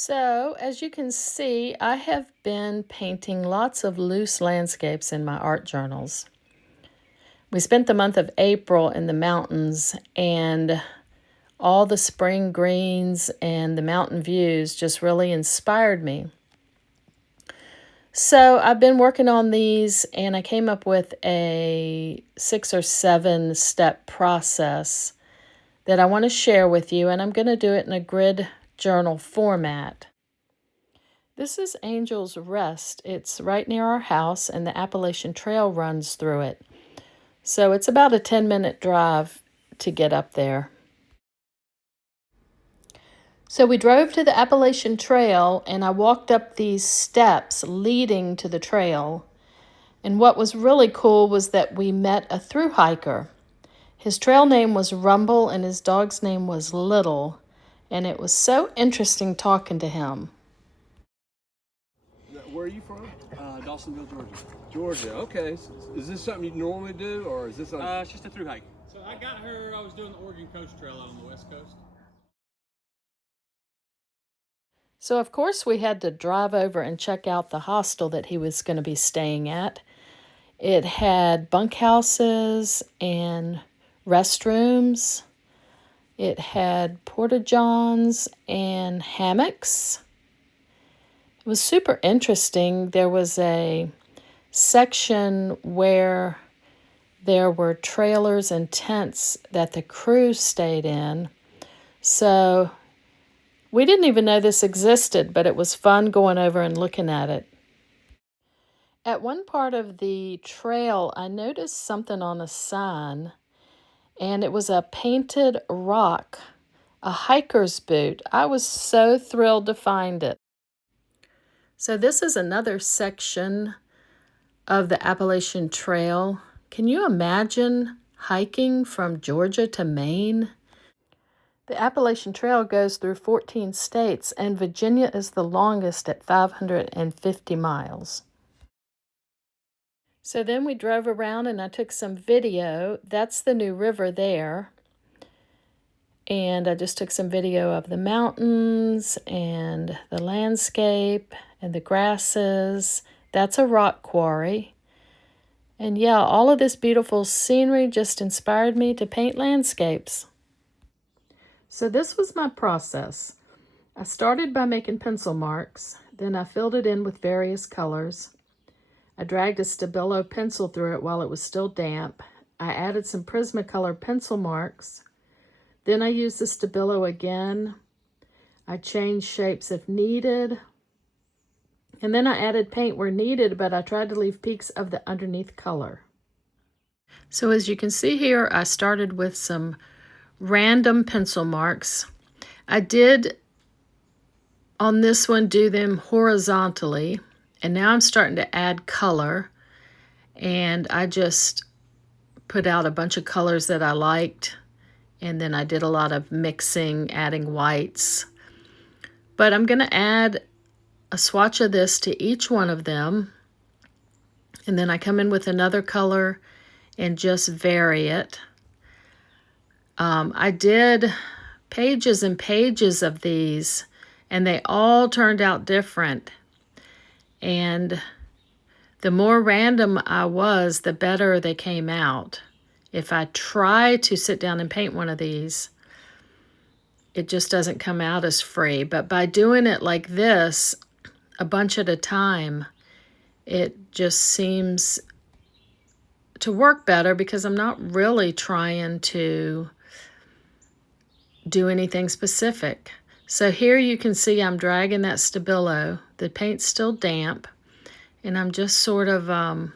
So, as you can see, I have been painting lots of loose landscapes in my art journals. We spent the month of April in the mountains, and all the spring greens and the mountain views just really inspired me. So, I've been working on these, and I came up with a 6 or 7 step process that I want to share with you, and I'm going to do it in a grid journal format. This is Angel's Rest. It's right near our house, and the Appalachian Trail runs through it. So it's about a 10-minute drive to get up there. So we drove to the Appalachian Trail, and I walked up these steps leading to the trail. And what was really cool was that we met a thru hiker. His trail name was Rumble, and his dog's name was Little. And it was so interesting talking to him. Where are you from? Dawsonville, Georgia. Georgia. Okay. Is this something you normally do, or is this? It's just a thru hike. So I got her. I was doing the Oregon Coast Trail out on the West Coast. So, of course, we had to drive over and check out the hostel that he was going to be staying at. It had bunkhouses and restrooms. It had porta-johns and hammocks. It was super interesting. There was a section where there were trailers and tents that the crew stayed in. So we didn't even know this existed, but it was fun going over and looking at it. At one part of the trail, I noticed something on a sign, and it was a painted rock, a hiker's boot. I was so thrilled to find it. So this is another section of the Appalachian Trail. Can you imagine hiking from Georgia to Maine? The Appalachian Trail goes through 14 states, and Virginia is the longest at 550 miles. So then we drove around and I took some video. That's the new river there. And I just took some video of the mountains and the landscape and the grasses. That's a rock quarry. And yeah, all of this beautiful scenery just inspired me to paint landscapes. So this was my process. I started by making pencil marks. Then I filled it in with various colors. I dragged a Stabilo pencil through it while it was still damp. I added some Prismacolor pencil marks. Then I used the Stabilo again. I changed shapes if needed. And then I added paint where needed, but I tried to leave peaks of the underneath color. So as you can see here, I started with some random pencil marks. I did, on this one, do them horizontally. And now I'm starting to add color. And I just put out a bunch of colors that I liked. And then I did a lot of mixing, adding whites. But I'm going to add a swatch of this to each one of them. And then I come in with another color and just vary it. I did pages and pages of these, and they all turned out different. And the more random I was, the better they came out. If I try to sit down and paint one of these, it just doesn't come out as free. But by doing it like this, a bunch at a time, it just seems to work better because I'm not really trying to do anything specific. So here you can see I'm dragging that Stabilo. The paint's still damp, and I'm just sort of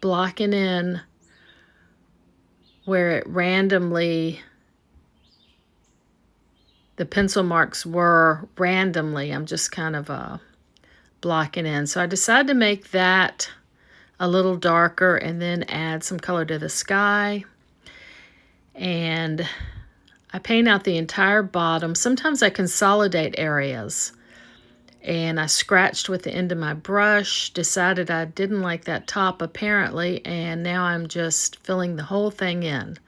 blocking in where it randomly, the pencil marks were randomly. I'm just kind of blocking in. So I decided to make that a little darker and then add some color to the sky. And I paint out the entire bottom. Sometimes I consolidate areas. And I scratched with the end of my brush, decided I didn't like that top apparently, and now I'm just filling the whole thing in.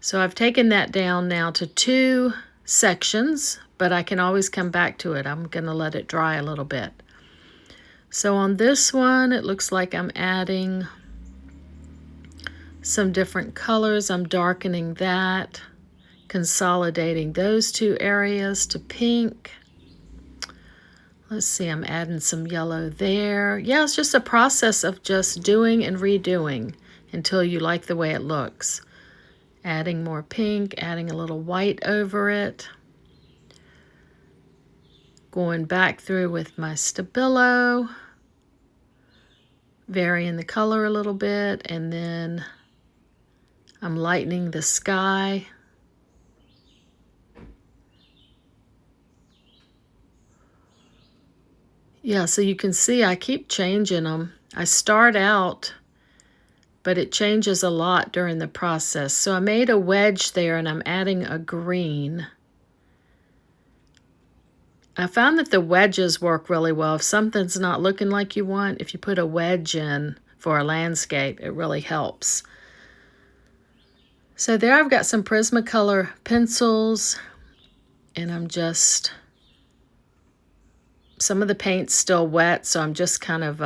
So I've taken that down now to 2 sections but I can always come back to it. I'm going to let it dry a little bit. So on this one, it looks like I'm adding some different colors. I'm darkening that, consolidating those two areas to pink. Let's see, I'm adding some yellow there. Yeah, it's just a process of just doing and redoing until you like the way it looks. Adding more pink, adding a little white over it. Going back through with my Stabilo, varying the color a little bit, and then I'm lightening the sky. Yeah, so you can see I keep changing them. I start out, but it changes a lot during the process. So I made a wedge there and I'm adding a green. I found that the wedges work really well. If something's not looking like you want, if you put a wedge in for a landscape, it really helps. So there I've got some Prismacolor pencils, and I'm just, some of the paint's still wet, so I'm just kind of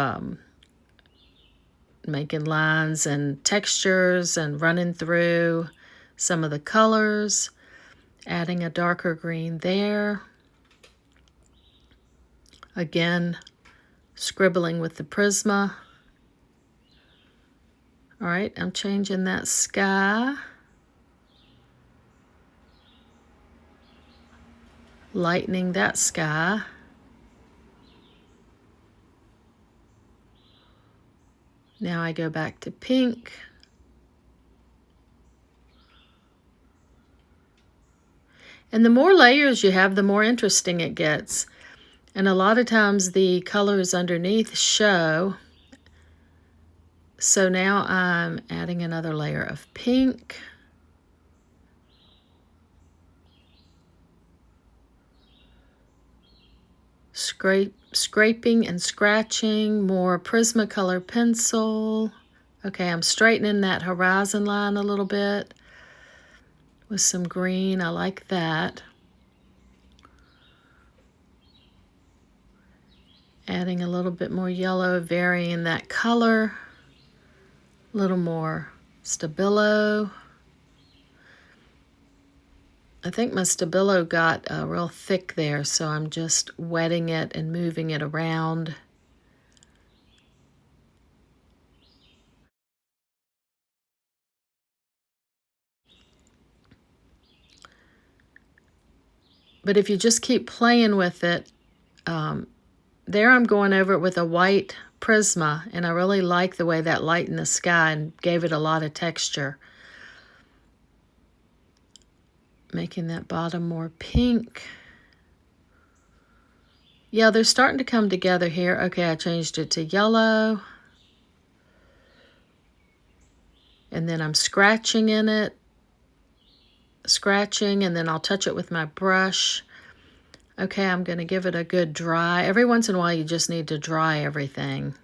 making lines and textures and running through some of the colors, adding a darker green there. Again, scribbling with the Prisma. All right, I'm changing that sky. Lightening that sky. Now I go back to pink. And the more layers you have, the more interesting it gets. And a lot of times the colors underneath show. So now I'm adding another layer of pink. Scraping and scratching, more Prismacolor pencil. Okay, I'm straightening that horizon line a little bit with some green. I like that. Adding a little bit more yellow, varying that color. A little more Stabilo. I think my Stabilo got real thick there, so I'm just wetting it and moving it around. But if you just keep playing with it, there I'm going over it with a white Prisma, and I really like the way that lightened the sky and gave it a lot of texture. Making that bottom more pink. Yeah, they're starting to come together here. Okay, I changed it to yellow. And then I'm scratching in it. Scratching, and then I'll touch it with my brush. Okay, I'm going to give it a good dry. Every once in a while, you just need to dry everything.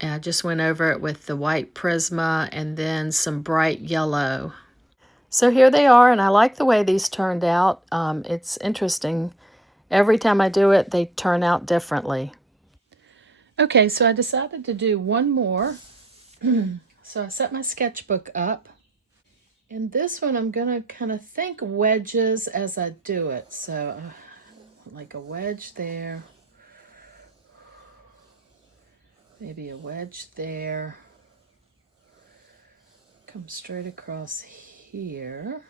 And I just went over it with the white Prisma and then some bright yellow. So here they are, and I like the way these turned out. It's interesting. Every time I do it, they turn out differently. Okay, so I decided to do one more. So I set my sketchbook up. And this one, I'm going to kind of think wedges as I do it. So like a wedge there. Maybe a wedge there. Come straight across here.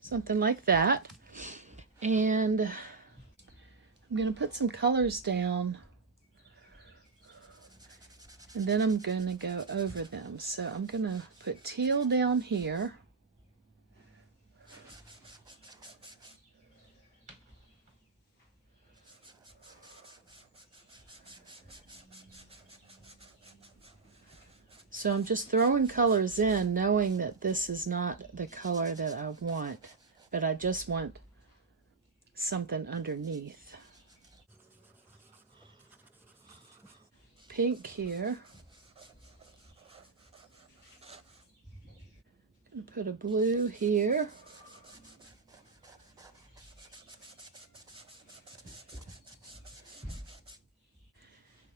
Something like that. And I'm going to put some colors down. And then I'm going to go over them. So I'm going to put teal down here. So I'm just throwing colors in, knowing that this is not the color that I want, but I just want something underneath. Pink here. Put a blue here.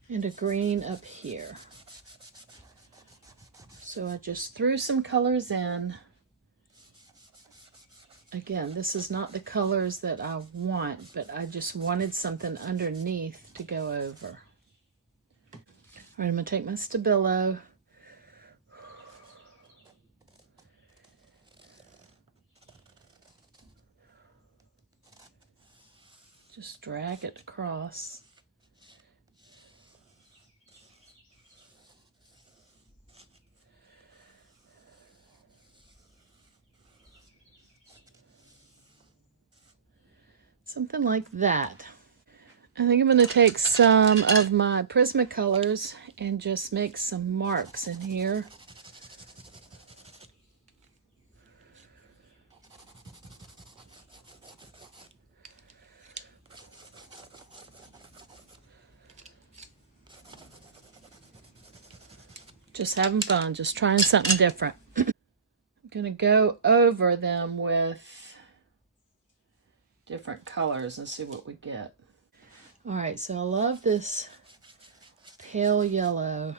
And a green up here. So I just threw some colors in. Again, this is not the colors that I want, but I just wanted something underneath to go over. All right, I'm gonna take my Stabilo. Just drag it across. Something like that. I think I'm going to take some of my Prismacolors and just make some marks in here. Just having fun, just trying something different. I'm going to go over them with different colors and see what we get. All right, so I love this pale yellow.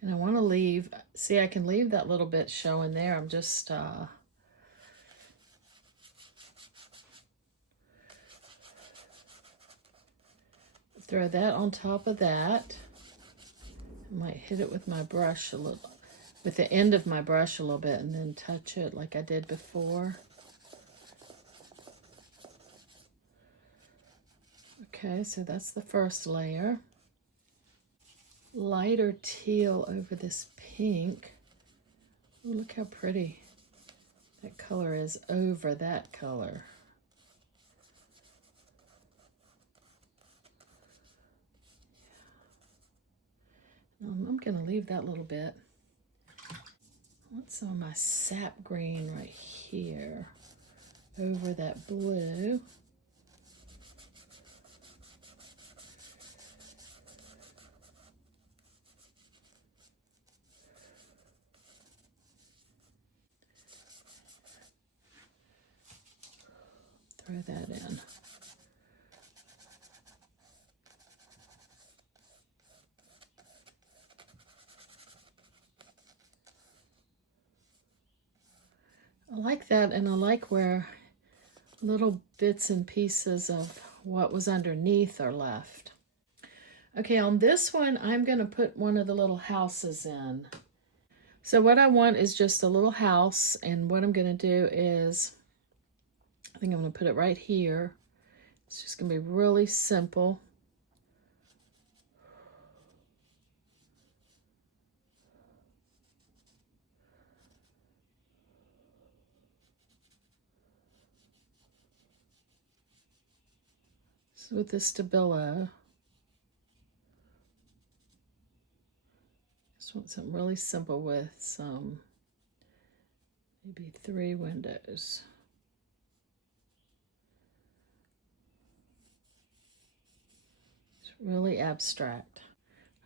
And I want to leave, see, I can leave that little bit showing there. I'm just throw that on top of that. I might hit it with my brush a little, with the end of my brush a little bit, and then touch it like I did before. Okay, so that's the first layer. Lighter teal over this pink. Oh, look how pretty that color is over that color. I'm going to leave that little bit. I want some of my sap green right here over that blue. Throw that in. I like that, and I like where little bits and pieces of what was underneath are left. Okay, on this one, I'm going to put one of the little houses in. So what I want is just a little house, and what I'm going to do is, I think I'm going to put it right here. It's just going to be really simple. So with the Stabilo, just want something really simple with some, maybe 3 windows. It's really abstract.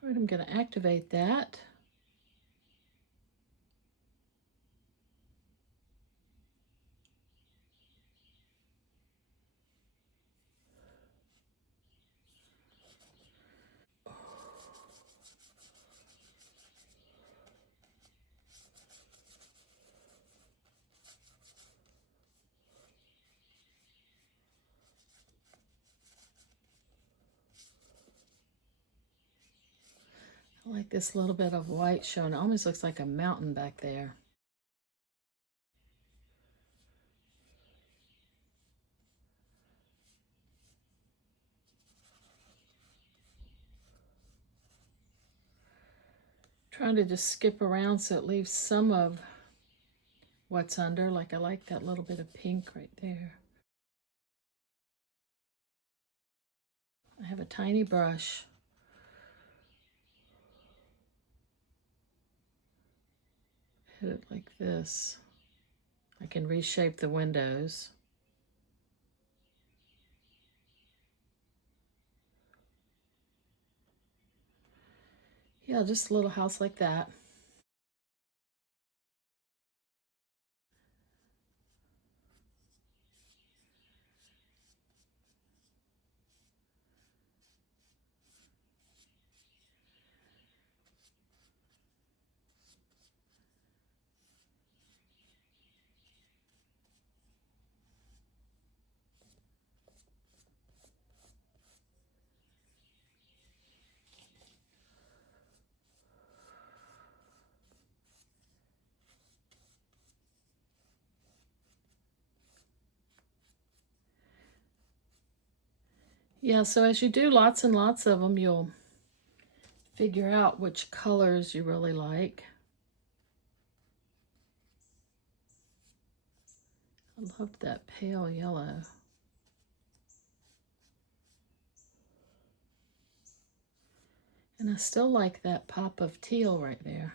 All right, I'm going to activate that. I like this little bit of white showing. It almost looks like a mountain back there. Trying to just skip around so it leaves some of what's under. Like I like that little bit of pink right there. I have a tiny brush. Hit it like this. I can reshape the windows. Yeah, just a little house like that. Yeah, so as you do lots and lots of them, you'll figure out which colors you really like. I love that pale yellow. And I still like that pop of teal right there.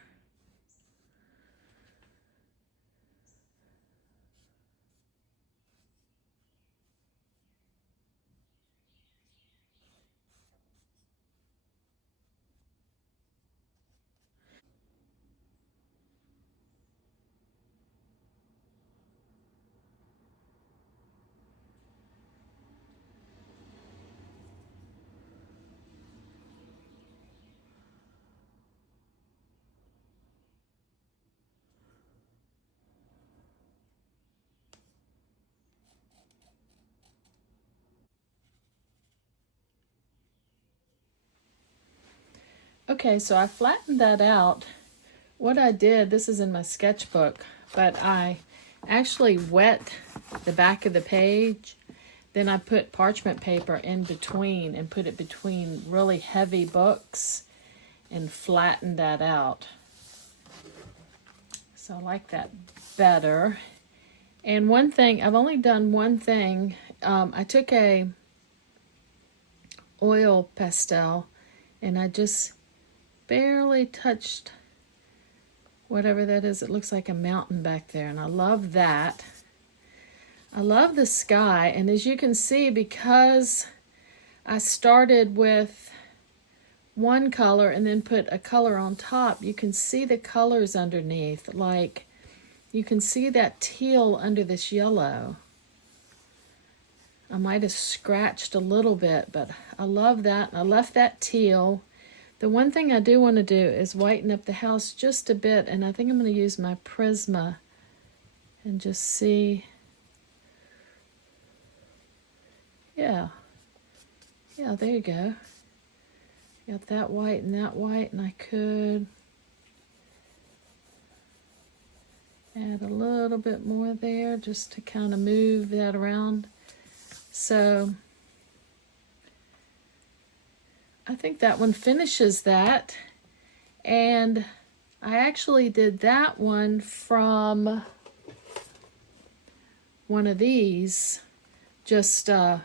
Okay, so I flattened that out. What I did, this is in my sketchbook, but I actually wet the back of the page. Then I put parchment paper in between and put it between really heavy books and flattened that out. So I like that better. And one thing, I've only done one thing. I took a oil pastel and I just barely touched whatever that is. It looks like a mountain back there, and I love that. I love the sky, and as you can see, because I started with one color and then put a color on top, you can see the colors underneath. Like, you can see that teal under this yellow. I might have scratched a little bit, but I love that. I left that teal. The one thing I do want to do is whiten up the house just a bit, and I think I'm going to use my Prisma and just see. Yeah, there you go. Got that white, and I could add a little bit more there just to kind of move that around. So I think that one finishes that. And I actually did that one from one of these, just kind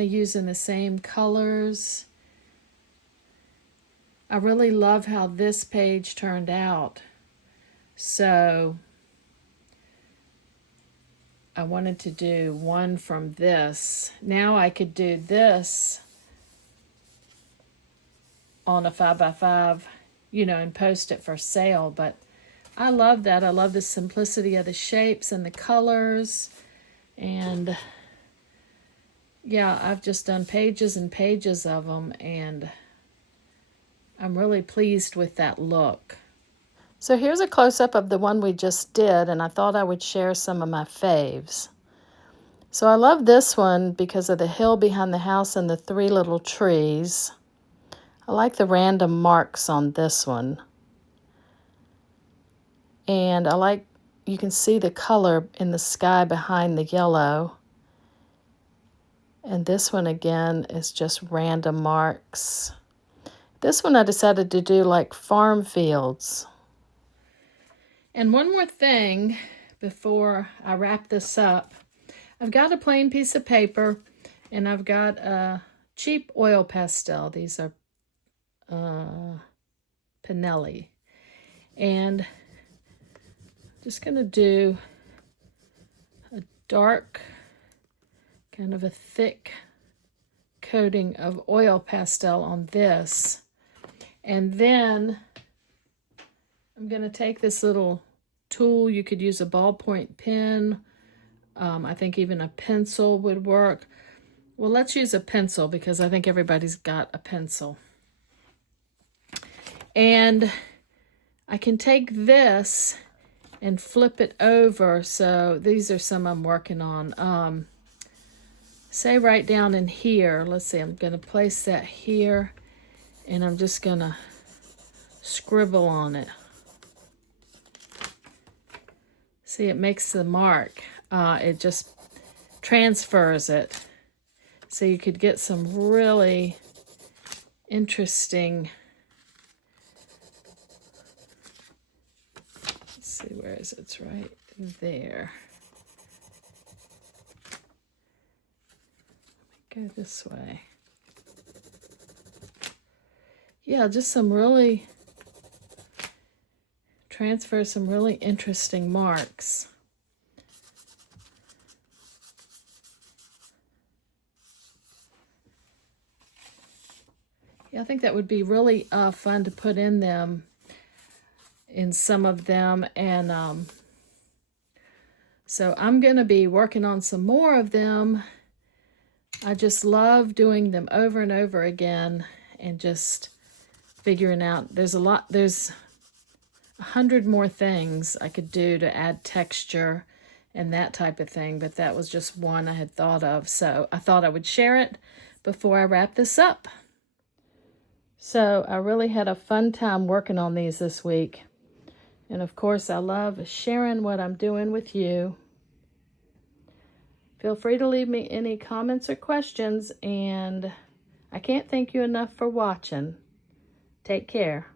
of using the same colors. I really love how this page turned out. So I wanted to do one from this. Now I could do this on a 5x5, and post it for sale. But I love that. I love the simplicity of the shapes and the colors. And yeah, I've just done pages and pages of them, and I'm really pleased with that look. So here's a close-up of the one we just did, and I thought I would share some of my faves. So I love this one because of the hill behind the house and the 3 little trees. I like the random marks on this one. And I like, you can see the color in the sky behind the yellow. And this one again is just random marks. This one I decided to do like farm fields. And one more thing before I wrap this up. I've got a plain piece of paper, and I've got a cheap oil pastel. These are Pinelli. And I'm just going to do a dark, kind of a thick coating of oil pastel on this. And then I'm going to take this little tool. You could use a ballpoint pen. I think even a pencil would work. Well, let's use a pencil because I think everybody's got a pencil. And I can take this and flip it over. So these are some I'm working on. Say right down in here. Let's see, I'm going to place that here. And I'm just going to scribble on it. See, it makes the mark. It just transfers it. So you could get some really interesting... Let's see, where is it? It's right there. Let me go this way. Yeah, just some really, transfer some really interesting marks. Yeah, I think that would be really fun to put in them, in some of them. And so I'm going to be working on some more of them. I just love doing them over and over again and just figuring out, there's 100 more things I could do to add texture and that type of thing, but that was just one I had thought of, so I thought I would share it before I wrap this up. So I really had a fun time working on these this week, and of course I love sharing what I'm doing with you. Feel free to leave me any comments or questions, and I can't thank you enough for watching. Take care.